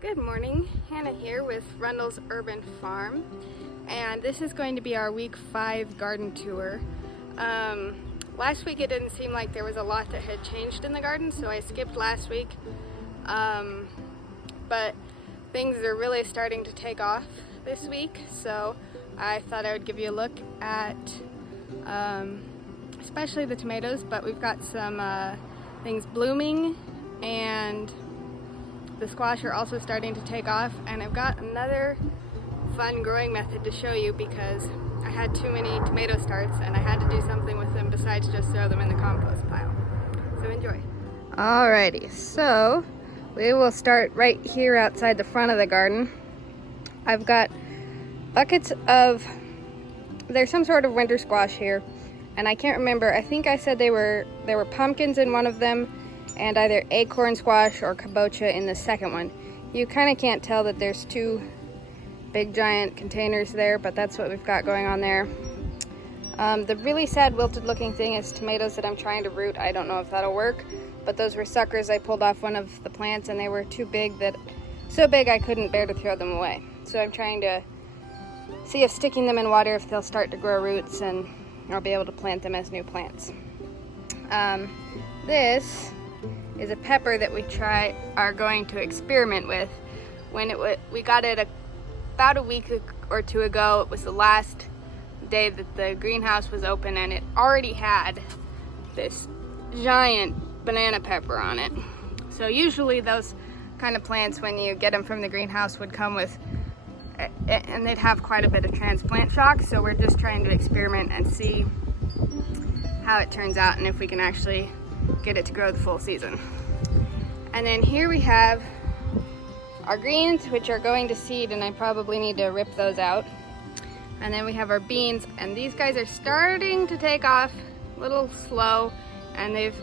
Good morning, Hannah here with Rundle's Urban Farm, and this is going to be our week 5 garden tour. Last week it didn't seem like there was a lot that had changed in the garden, so I skipped last week, but things are really starting to take off this week, so I thought I would give you a look at especially the tomatoes, but we've got some things blooming, and the squash are also starting to take off, and I've got another fun growing method to show you because I had too many tomato starts and I had to do something with them besides just throw them in the compost pile. So enjoy. Alrighty, so we will start right here outside the front of the garden. I've got buckets of, there's some sort of winter squash here, and I can't remember, I think I said there were pumpkins in one of them, and either acorn squash or kabocha in the second one. You kind of can't tell that there's two big giant containers there, but that's what we've got going on there. The really sad wilted looking thing is tomatoes that I'm trying to root. I don't know if that'll work, but those were suckers. I pulled off one of the plants and they were too big, so big I couldn't bear to throw them away. So I'm trying to see if sticking them in water, if they'll start to grow roots and I'll be able to plant them as new plants. This is a pepper that we are going to experiment with. We got it about a week or two ago. It was the last day that the greenhouse was open, and it already had this giant banana pepper on it. So usually those kind of plants, when you get them from the greenhouse, would come with, and they'd have quite a bit of transplant shock. So we're just trying to experiment and see how it turns out and if we can actually get it to grow the full season. And then here we have our greens, which are going to seed, and I probably need to rip those out. And then we have our beans, and these guys are starting to take off, a little slow, and they've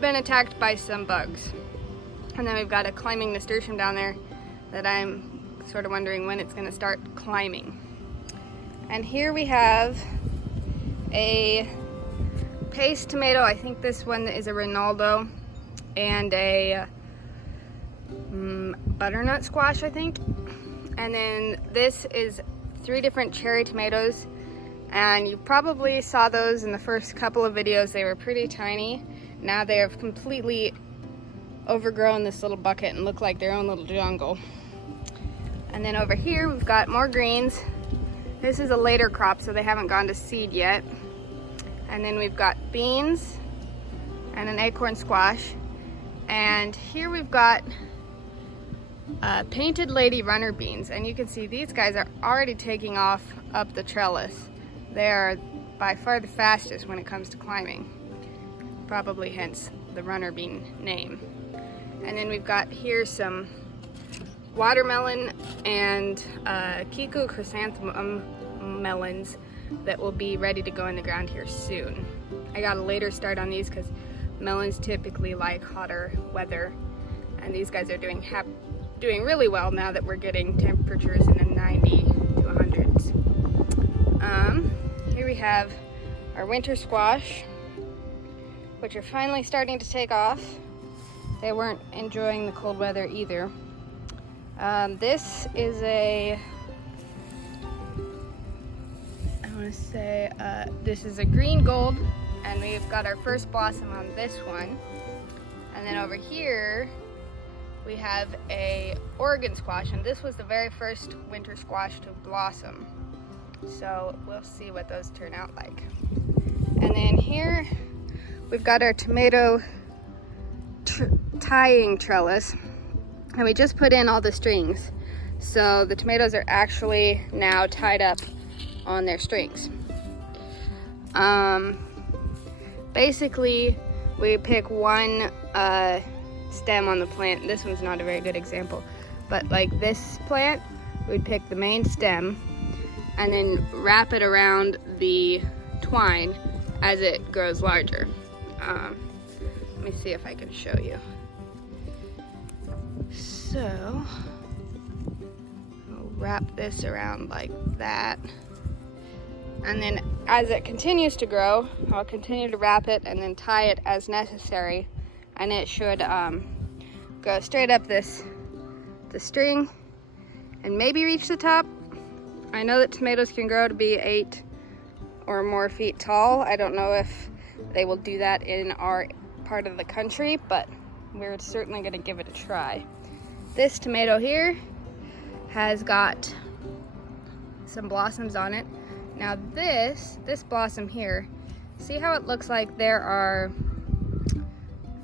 been attacked by some bugs. And then we've got a climbing nasturtium down there that I'm sort of wondering when it's going to start climbing. And here we have a paste tomato. I think this one is a Ronaldo, and a butternut squash, I think. And then this is 3 different cherry tomatoes, and you probably saw those in the first couple of videos. They were pretty tiny. Now they have completely overgrown this little bucket and look like their own little jungle. And then over here we've got more greens. This is a later crop, so they haven't gone to seed yet. And then we've got beans and an acorn squash. And here we've got painted lady runner beans. And you can see these guys are already taking off up the trellis. They are by far the fastest when it comes to climbing. Probably hence the runner bean name. And then we've got here some watermelon and Kiku chrysanthemum melons that will be ready to go in the ground here soon. I got a later start on these because melons typically like hotter weather, and these guys are doing really well now that we're getting temperatures in the 90 to 100s. Here we have our winter squash, which are finally starting to take off. They weren't enjoying the cold weather either. This is this is a green gold, and we've got our first blossom on this one. And then over here we have a Oregon squash, and this was the very first winter squash to blossom. So we'll see what those turn out like. And then here we've got our tomato tying trellis, and we just put in all the strings. So the tomatoes are actually now tied up on their strings. Basically we pick one stem on the plant. This one's not a very good example, but like this plant, we'd pick the main stem and then wrap it around the twine as it grows larger. Let me see if I can show you. So I'll wrap this around like that, and then as it continues to grow, I'll continue to wrap it and then tie it as necessary, and it should go straight up this the string and maybe reach the top. I know that tomatoes can grow to be 8 or more feet tall. I don't know if they will do that in our part of the country, but we're certainly gonna give it a try. This tomato here has got some blossoms on it. Now this blossom here, see how it looks like there are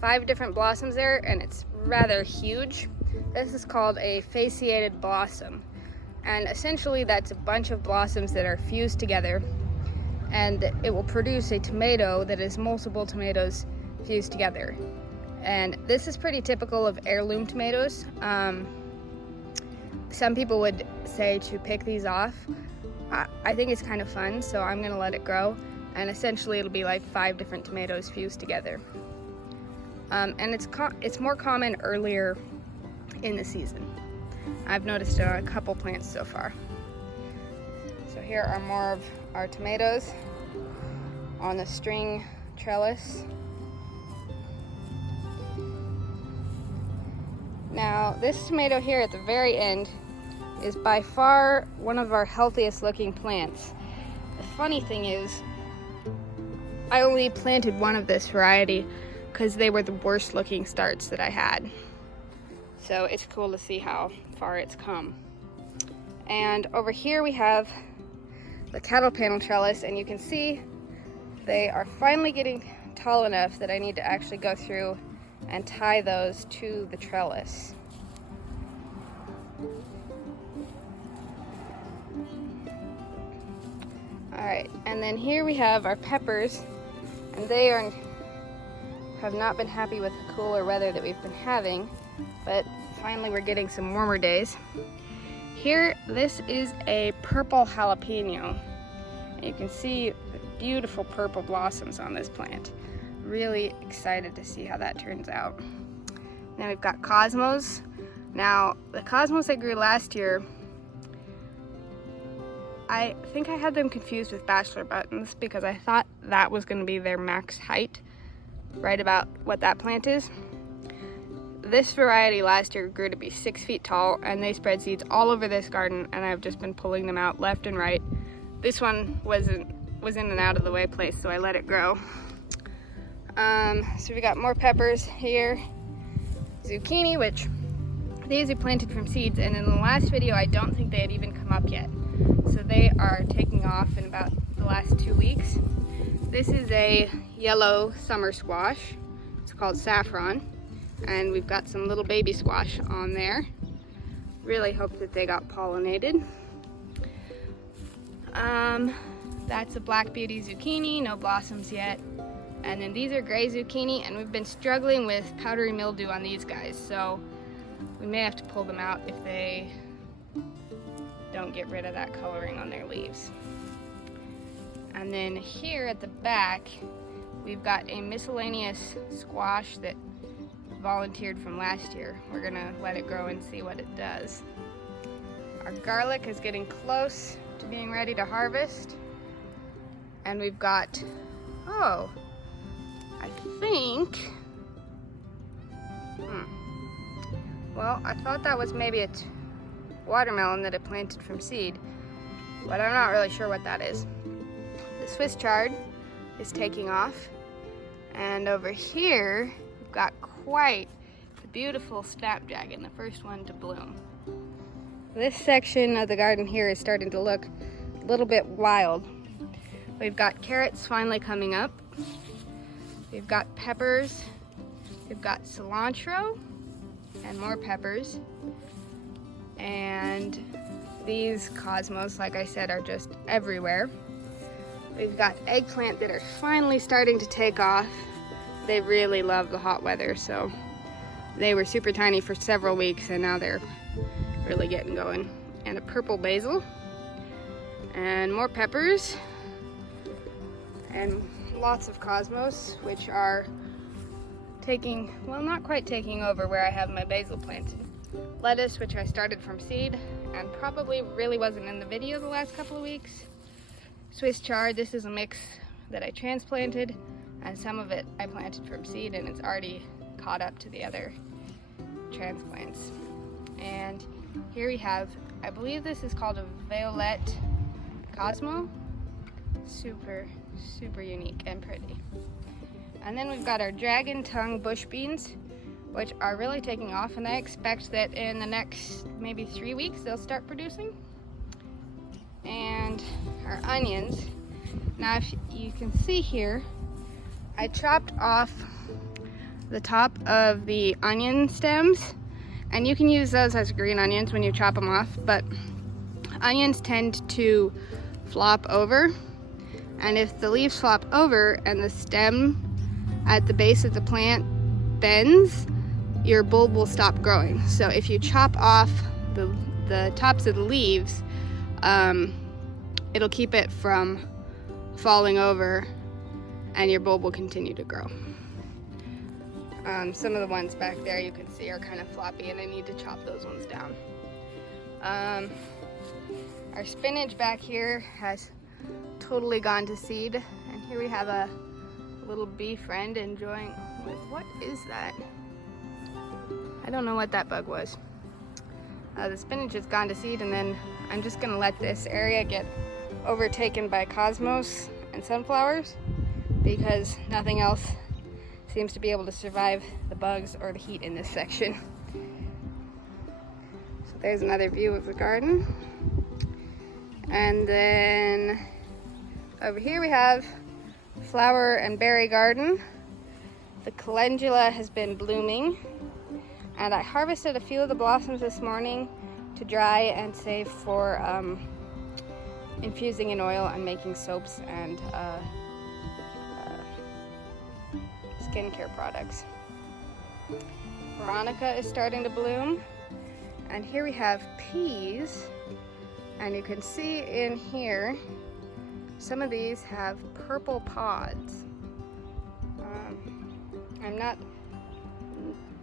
5 different blossoms there, and it's rather huge. This is called a fasciated blossom, and essentially that's a bunch of blossoms that are fused together, and it will produce a tomato that is multiple tomatoes fused together. And this is pretty typical of heirloom tomatoes. Some people would say to pick these off. I think it's kind of fun, so I'm gonna let it grow, and essentially it'll be like 5 different tomatoes fused together. And it's more common earlier in the season. I've noticed it on a couple plants so far. So here are more of our tomatoes on the string trellis. Now this tomato here at the very end is by far one of our healthiest looking plants. The funny thing is, I only planted one of this variety because they were the worst looking starts that I had. So it's cool to see how far it's come. And over here we have the cattle panel trellis, and you can see they are finally getting tall enough that I need to actually go through and tie those to the trellis. Alright, and then here we have our peppers, and they have not been happy with the cooler weather that we've been having, but finally we're getting some warmer days. Here, this is a purple jalapeno. And you can see the beautiful purple blossoms on this plant. Really excited to see how that turns out. Now we've got cosmos. Now, the cosmos I grew last year, I think I had them confused with bachelor buttons because I thought that was going to be their max height, right about what that plant is. This variety last year grew to be 6 feet tall, and they spread seeds all over this garden, and I've just been pulling them out left and right. This one was in an out of the way place, so I let it grow. So we got more peppers here. Zucchini, which these we planted from seeds, and in the last video I don't think they had even come up yet. So they are taking off in about the last 2 weeks. This is a yellow summer squash. It's called saffron. And we've got some little baby squash on there. Really hope that they got pollinated. That's a black beauty zucchini, no blossoms yet. And then these are gray zucchini, and we've been struggling with powdery mildew on these guys, so we may have to pull them out if they don't get rid of that coloring on their leaves. And then here at the back, we've got a miscellaneous squash that volunteered from last year. We're gonna let it grow and see what it does. Our garlic is getting close to being ready to harvest. And we've got, oh, I think, well, I thought that was maybe a watermelon that it planted from seed, but I'm not really sure what that is. The Swiss chard is taking off, and over here we've got quite the beautiful snapdragon, the first one to bloom. This section of the garden here is starting to look a little bit wild. We've got carrots finally coming up. We've got peppers. We've got cilantro and more peppers. And these cosmos, like I said, are just everywhere. We've got eggplant that are finally starting to take off. They really love the hot weather, so they were super tiny for several weeks, and now they're really getting going. And a purple basil, and more peppers, and lots of cosmos, which are taking, well, not quite taking over where I have my basil planted. Lettuce, which I started from seed and probably really wasn't in the video the last couple of weeks. Swiss chard, this is a mix that I transplanted, and some of it I planted from seed, and it's already caught up to the other transplants. And here we have, I believe this is called a Violet Cosmo. Super, super unique and pretty. And then we've got our dragon tongue bush beans, which are really taking off, and I expect that in the next maybe 3 weeks they'll start producing. And our onions. Now if you can see here, I chopped off the top of the onion stems, and you can use those as green onions when you chop them off, but onions tend to flop over, and if the leaves flop over and the stem at the base of the plant bends, your bulb will stop growing. So if you chop off the tops of the leaves, it'll keep it from falling over and your bulb will continue to grow. Some of the ones back there you can see are kind of floppy, and I need to chop those ones down. Our spinach back here has totally gone to seed, and here we have a little bee friend enjoying. What is that? I don't know what that bug was. The spinach has gone to seed, and then I'm just gonna let this area get overtaken by cosmos and sunflowers because nothing else seems to be able to survive the bugs or the heat in this section. So there's another view of the garden. And then over here we have flower and berry garden. The calendula has been blooming, and I harvested a few of the blossoms this morning to dry and save for infusing in oil and making soaps and skincare products. Veronica is starting to bloom, and here we have peas, and you can see in here some of these have purple pods. I'm not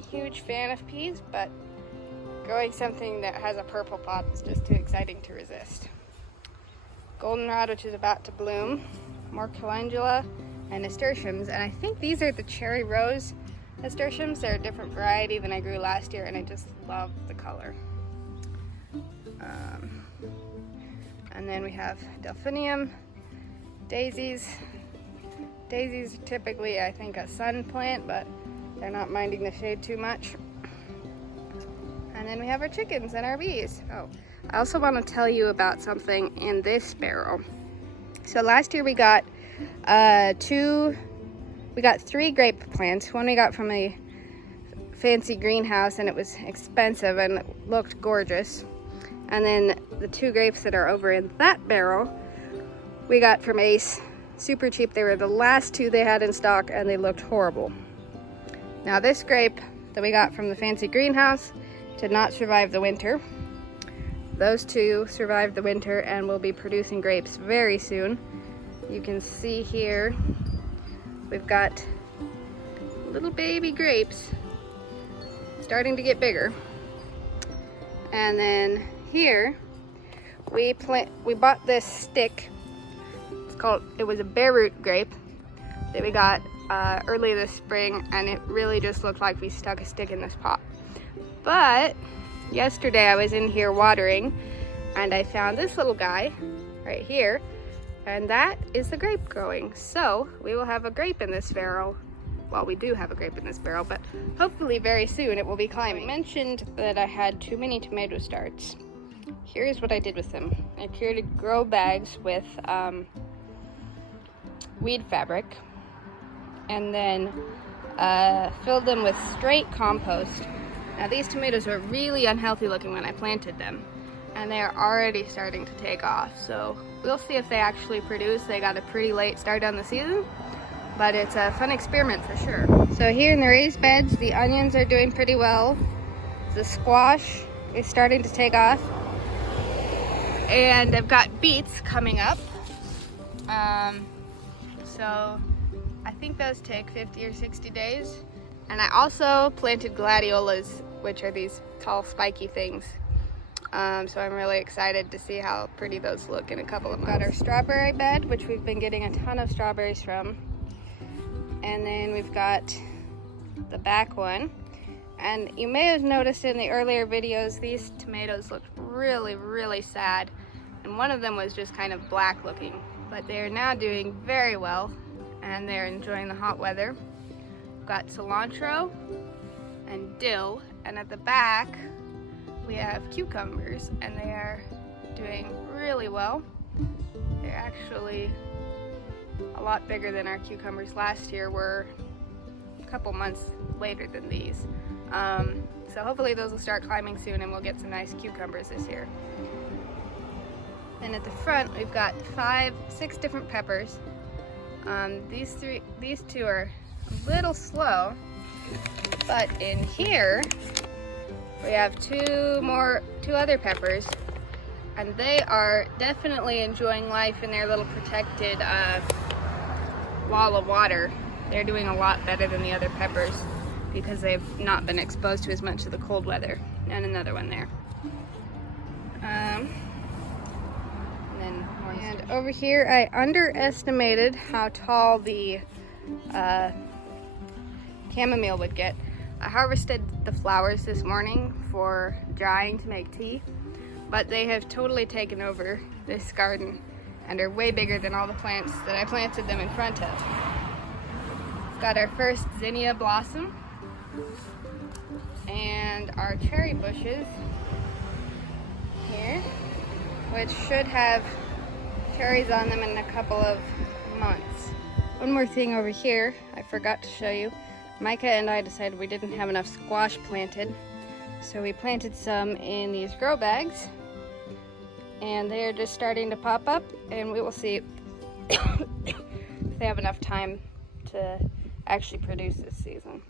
a huge fan of peas, but growing something that has a purple pod is just too exciting to resist. Goldenrod, which is about to bloom, more calendula and nasturtiums, and I think these are the cherry rose nasturtiums. They're a different variety than I grew last year, and I just love the color. And then we have delphinium, daisies. Daisies are typically, I think, a sun plant, but they're not minding the shade too much. And then we have our chickens and our bees. Oh, I also want to tell you about something in this barrel. So last year we got 3 grape plants. One we got from a fancy greenhouse, and it was expensive and it looked gorgeous. And then the 2 grapes that are over in that barrel we got from Ace, super cheap. They were the last 2 they had in stock, and they looked horrible. Now this grape that we got from the fancy greenhouse did not survive the winter. Those 2 survived the winter and will be producing grapes very soon. You can see here we've got little baby grapes starting to get bigger. And then here we bought this stick. It was a bare root grape that we got early this spring, and it really just looked like we stuck a stick in this pot. But yesterday I was in here watering, and I found this little guy right here, and that is the grape growing. So we will have a grape in this barrel. Well, we do have a grape in this barrel, but hopefully very soon it will be climbing. I mentioned that I had too many tomato starts. Here's what I did with them. I created grow bags with weed fabric, and then filled them with straight compost. Now these tomatoes were really unhealthy looking when I planted them, and they are already starting to take off. So we'll see if they actually produce. They got a pretty late start on the season, but it's a fun experiment for sure. So here in the raised beds, the onions are doing pretty well. The squash is starting to take off, and I've got beets coming up. So I think those take 50 or 60 days. And I also planted gladiolas, which are these tall spiky things. So I'm really excited to see how pretty those look in a couple of months. We've got our strawberry bed, which we've been getting a ton of strawberries from. And then we've got the back one. And you may have noticed in the earlier videos, these tomatoes looked really, really sad. And one of them was just kind of black looking. But they are now doing very well, and they're enjoying the hot weather. We've got cilantro and dill, and at the back we have cucumbers, and they are doing really well. They're actually a lot bigger than our cucumbers last year were a couple months later than these. So hopefully those will start climbing soon and we'll get some nice cucumbers this year. And at the front we've got 6 different peppers. These two are a little slow, but in here we have two other peppers, and they are definitely enjoying life in their little protected wall of water. They're doing a lot better than the other peppers because they've not been exposed to as much of the cold weather. And another one there. And over here I underestimated how tall the chamomile would get. I harvested the flowers this morning for drying to make tea, but they have totally taken over this garden and are way bigger than all the plants that I planted them in front of. We've got our first zinnia blossom and our cherry bushes here, which should have cherries on them in a couple of months. One more thing over here I forgot to show you. Micah and I decided we didn't have enough squash planted, so we planted some in these grow bags, and they are just starting to pop up, and we will see if they have enough time to actually produce this season.